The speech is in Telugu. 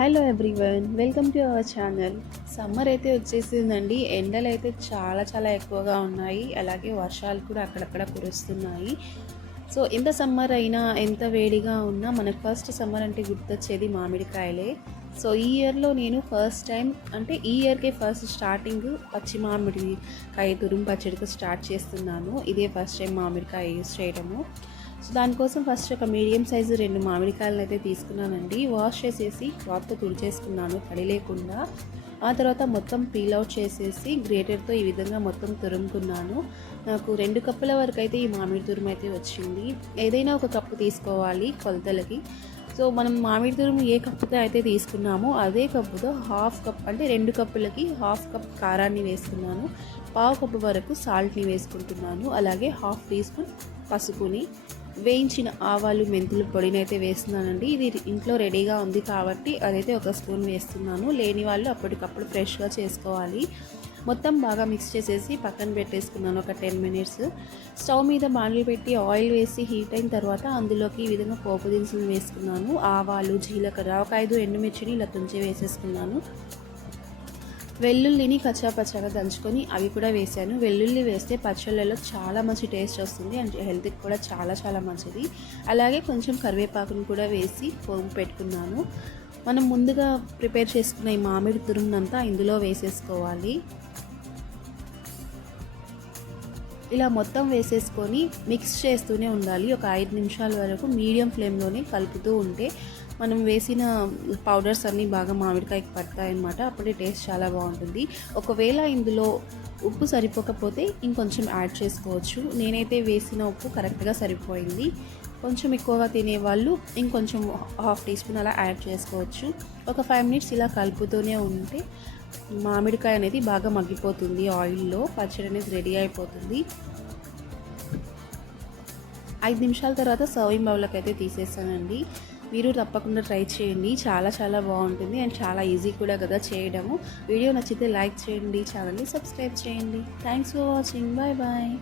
Hello everyone welcome to our channel. Summer అయితే వచ్చేసిందండి. ఎండలు అయితే చాలా చాలా ఎక్కువగా ఉన్నాయి. అలాగే వర్షాలు కూడా అక్కడక్కడ కురుస్తున్నాయి. సో ఎంత సమ్మర్ అయినా ఎంత వేడిగా ఉన్నా మనకు ఫస్ట్ సమ్మర్ అంటే గుర్తొచ్చేది మామిడికాయలే. సో ఈ ఇయర్లో నేను ఫస్ట్ టైం అంటే ఈ ఇయర్కే ఫస్ట్ స్టార్టింగ్ పచ్చి మామిడికాయ తురుము పచ్చడితో స్టార్ట్ చేస్తున్నాను. ఇదే ఫస్ట్ టైం మామిడికాయ యూస్ చేయడము. సో దానికోసం ఫస్ట్ ఒక మీడియం సైజు రెండు మామిడికాయలను అయితే తీసుకున్నానండి. వాష్ చేసేసి క్లాత్తో తుడిచేసుకున్నాను తడి లేకుండా. ఆ తర్వాత మొత్తం పీల్ అవుట్ చేసేసి గ్రేటర్తో ఈ విధంగా మొత్తం తురుముకున్నాను. నాకు రెండు కప్పుల వరకు అయితే ఈ మామిడి తురుము అయితే వచ్చింది. ఏదైనా ఒక కప్పు తీసుకోవాలి కొలతలకి. సో మనం మామిడి తురుము ఏ కప్పుతో అయితే తీసుకున్నామో అదే కప్పుతో హాఫ్ కప్ అంటే రెండు కప్పులకి హాఫ్ కప్ కారాన్ని వేసుకున్నాను. పావు కప్పు వరకు సాల్ట్ని వేసుకుంటున్నాను. అలాగే హాఫ్ టీ స్పూన్ పసుపుని వేయించిన ఆవాలు మెంతులు పొడిని అయితే వేస్తున్నానండి. ఇది ఇంట్లో రెడీగా ఉంది కాబట్టి అదైతే ఒక స్పూన్ వేస్తున్నాను. లేని వాళ్ళు అప్పటికప్పుడు ఫ్రెష్గా చేసుకోవాలి. మొత్తం బాగా మిక్స్ చేసేసి పక్కన పెట్టేసుకున్నాను ఒక టెన్ మినిట్స్ స్టవ్ మీద బాండ్లు పెట్టి ఆయిల్ వేసి హీట్ అయిన తర్వాత అందులోకి ఈ విధంగా పోపు దినుసులు వేసుకున్నాను. ఆవాలు జీలకర్ర ఒక ఐదు ఎండుమిర్చిని ఇలా తుంచి వేసేసుకున్నాను. వెల్లుల్లిని కచ్చాపచ్చాగా దంచుకొని అవి కూడా వేసాను. వెల్లుల్లి వేస్తే పచ్చళ్ళలో చాలా మంచి టేస్ట్ వస్తుంది అండ్ హెల్త్కి కూడా చాలా చాలా మంచిది. అలాగే కొంచెం కరివేపాకును కూడా వేసి పోపు పెట్టుకున్నాను. మనం ముందుగా ప్రిపేర్ చేసుకున్న ఈ మామిడి తురుమునంతా ఇందులో వేసేసుకోవాలి. ఇలా మొత్తం వేసేసుకొని మిక్స్ చేస్తూనే ఉండాలి. ఒక ఐదు నిమిషాల వరకు మీడియం ఫ్లేమ్లోనే కలుపుతూ ఉంటే మనం వేసిన పౌడర్స్ అన్నీ బాగా మామిడికాయకి పడతాయన్నమాట. అప్పుడే టేస్ట్ చాలా బాగుంటుంది. ఒకవేళ ఇందులో ఉప్పు సరిపోకపోతే ఇంకొంచెం యాడ్ చేసుకోవచ్చు. నేనైతే వేసిన ఉప్పు కరెక్ట్గా సరిపోయింది. కొంచెం ఎక్కువగా తినేవాళ్ళు ఇంకొంచెం హాఫ్ టీ స్పూన్ అలా యాడ్ చేసుకోవచ్చు. ఒక ఫైవ్ మినిట్స్ ఇలా కలుపుతూనే ఉంటే మామిడికాయ అనేది బాగా మగ్గిపోతుంది ఆయిల్లో పచ్చడి అనేది రెడీ అయిపోతుంది. ఐదు నిమిషాల తర్వాత సర్వింగ్ బౌల్లోకి అయితే తీసేస్తానండి. మీరు తప్పకుండా ట్రై చేయండి. చాలా చాలా బాగుంటుంది అండ్ చాలా ఈజీ కూడా కదా చేయడము. వీడియో నచ్చితే లైక్ చేయండి ఛానల్ని సబ్స్క్రైబ్ చేయండి. Thanks for watching. Bye bye.